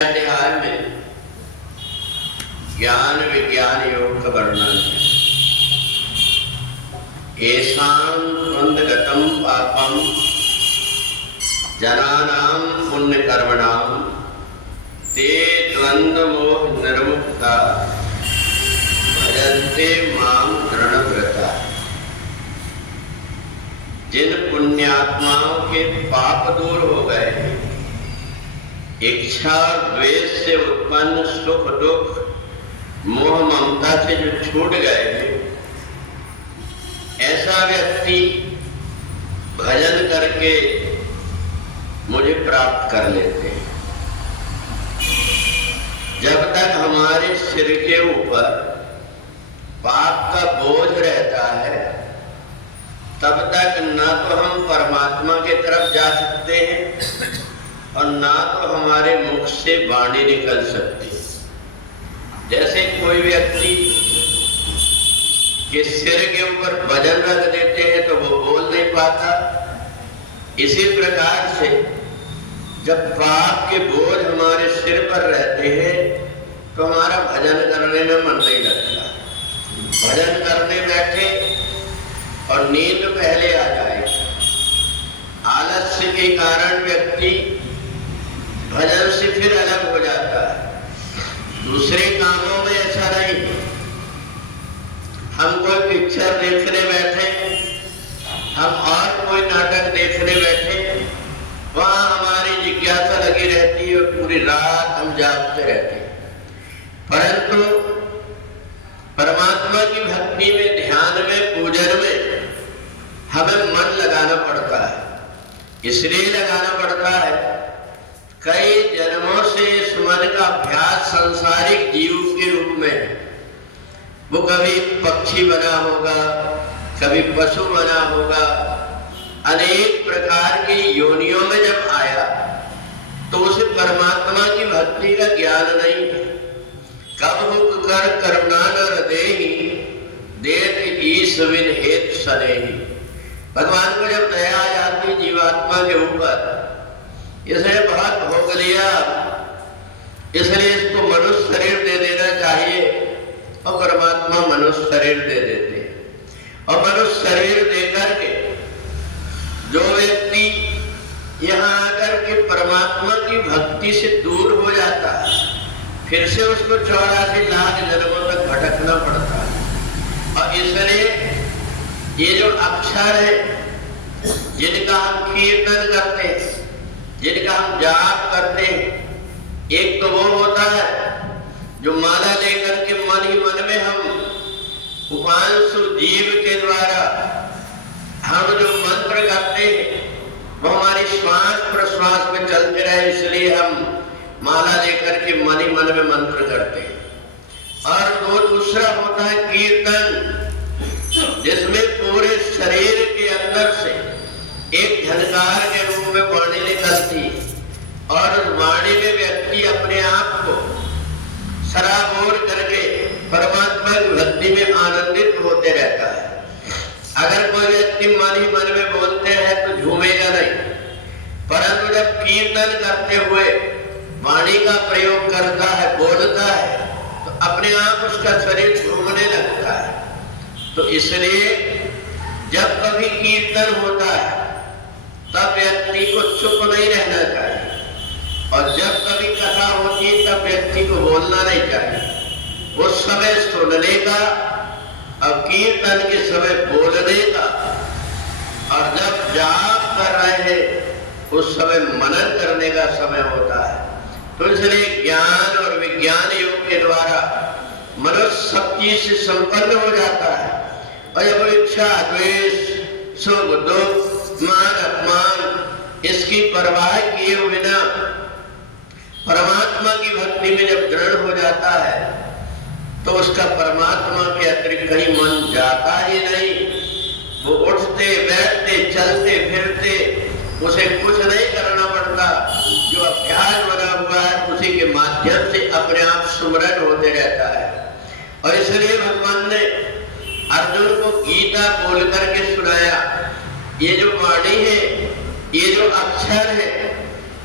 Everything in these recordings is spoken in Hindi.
अध्याय में ज्ञान विज्ञान योग का वर्णन है। येषां द्वन्द्वगतं पापं जनानां पुण्यकर्मणां ते द्वन्द्वमोह निर्मुक्ता भजन्ते मां दृढ़व्रता। जिन पुण्यात्माओं के पाप दूर हो गए हैं, इच्छा और द्वेष से उत्पन्न सुख दुख मोह ममता से जो छूट गए हैं, ऐसा व्यक्ति भजन करके मुझे प्राप्त कर लेते हैं। जब तक हमारे सिर के ऊपर पाप का बोझ रहता है, तब तक न तो हम परमात्मा की तरफ जा सकते हैं और ना तो हमारे मुख से वाणी निकल सकती। जैसे कोई व्यक्ति के सिर के ऊपर वजन रख देते हैं तो वो बोल नहीं पाता, इसी प्रकार से जब पाप के बोझ हमारे सिर पर रहते हैं तो हमारा भजन करने में मन नहीं लगता। भजन करने बैठे और नींद पहले आ जाएगी। आलस्य के कारण व्यक्ति भजन से फिर अलग हो जाता है। दूसरे कामों में ऐसा नहीं। हम कोई पिक्चर देखने बैठे, हम और कोई नाटक देखने बैठे, वहां हमारी जिज्ञासा लगी रहती है और पूरी रात हम जागते रहते हैं। परंतु परमात्मा की भक्ति में, ध्यान में, पूजन में हमें मन लगाना पड़ता है। इसलिए लगाना पड़ता है, कई जन्मों से इस मन का अभ्यास सांसारिक जीव के रूप में, वो कभी पक्षी बना होगा, कभी पशु बना होगा, अनेक प्रकार की योनियों में जब आया तो उसे परमात्मा की भक्ति का ज्ञान नहीं। कब हुक कर करुणा न देहि देत ईश विन हेत सनेहि। भगवान को जब दया आ जाती जीवात्मा के ऊपर, इसने बहुत भोग लिया, इसलिए इसको मनुष्य शरीर दे देना चाहिए, और परमात्मा मनुष्य शरीर दे देते। और मनुष्य शरीर देकर के जो व्यक्ति यहाँ आकर के परमात्मा की भक्ति से दूर हो जाता है, फिर से उसको 84 लाख जन्मों तक भटकना पड़ता है। और इसलिए ये जो अक्षर है, जिनका हम कीर्तन करते हैं, जिनका हम जाप करते हैं, एक तो वो होता है जो माला लेकर के मन ही मन में हम उपांशु जीव के द्वारा हम जो मंत्र करते हैं, वो हमारी श्वास प्रश्वास में चलते रहे, इसलिए हम माला लेकर के मन ही मन में मंत्र करते हैं। और वो दूसरा होता है कीर्तन, जिसमें पूरे शरीर के अंदर से एक झनकार के रूप में वाणी निकलती, और उस वाणी में व्यक्ति अपने आप को सराबोर करके परमात्मा की भक्ति में आनंदित होते रहता है। अगर कोई व्यक्ति मन ही मन में बोलते हैं तो झूमेगा नहीं, परंतु जब कीर्तन करते हुए वाणी का प्रयोग करता है, बोलता है, तो अपने आप उसका शरीर झूमने लगता है। तो इसलिए जब कभी कीर्तन होता है तब व्यक्ति को चुप नहीं रहना चाहिए, और जब कभी कथा होती है तब व्यक्ति को बोलना नहीं चाहिए। उस समय सुनने का और कीर्तन के समय बोलने का, और जब जाप कर रहे हैं उस समय मनन करने का समय होता है। तो इसलिए ज्ञान और विज्ञान योग के द्वारा मनुष्य सब चीज से संपन्न हो जाता है, और जब इच्छा द्वेष सुख दुख मान अपमान इसकी परवाह किए बिना परमात्मा की भक्ति में जब दृढ़ हो जाता है, तो उसका परमात्मा के अतिरिक्त कहीं मन जाता ही नहीं। वो उठते बैठते चलते फिरते, उसे कुछ नहीं करना पड़ता। जो अभ्यास बना हुआ है उसी के माध्यम से अपने आप सुमरन होते रहता है। और इसलिए भगवान ने अर्जुन को गीता बोल करके सुनाया, ये जो वाणी है, ये जो अक्षर है,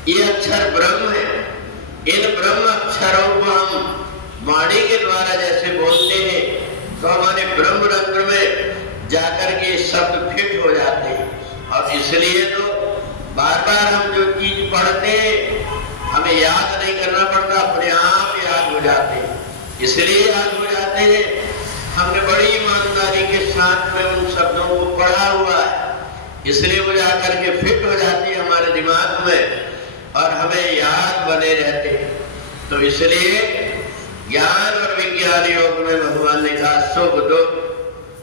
ये अक्षर ब्रह्म है, इन ब्रह्म अक्षरों को हम वाणी के द्वारा जैसे बोलते हैं तो हमारे ब्रह्म रंध्र में जाकर के शब्द फिट हो जाते हैं। और इसलिए तो बार बार हम जो चीज पढ़ते हैं हमें याद नहीं करना पड़ता, अपने आप याद हो जाते हैं। इसलिए याद हो जाते हैं, हमने बड़ी ईमानदारी के साथ में उन शब्दों को पढ़ा हुआ है, इसलिए वो जाकर के फिट हो जाती है हमारे दिमाग में और हमें याद बने रहते हैं। तो इसलिए ज्ञान और विज्ञान योग में भगवान ने कहा सुख दुख,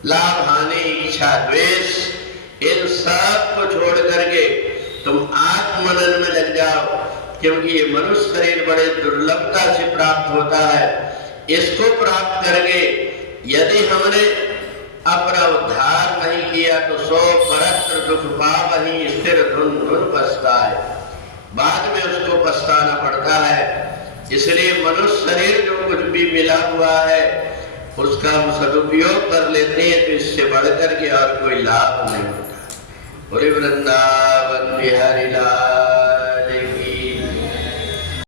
लाभ हानि, इच्छा द्वेष, इन सब को छोड़ करके तुम आत्मनन में लग जाओ, क्योंकि ये मनुष्य शरीर बड़े दुर्लभता से प्राप्त होता है। इसको प्राप्त करके यदि हमने अपना उद्धार नहीं किया तो सो परत्र दुख पाप ही स्थिर धुन धुन पछताए, बाद में उसको पछताना पड़ता है। इसलिए मनुष्य शरीर जो कुछ भी मिला हुआ है उसका हम सदुपयोग कर लेते हैं तो इससे बढ़कर के और कोई लाभ नहीं होता। बोले वृंदावन बिहारी लाल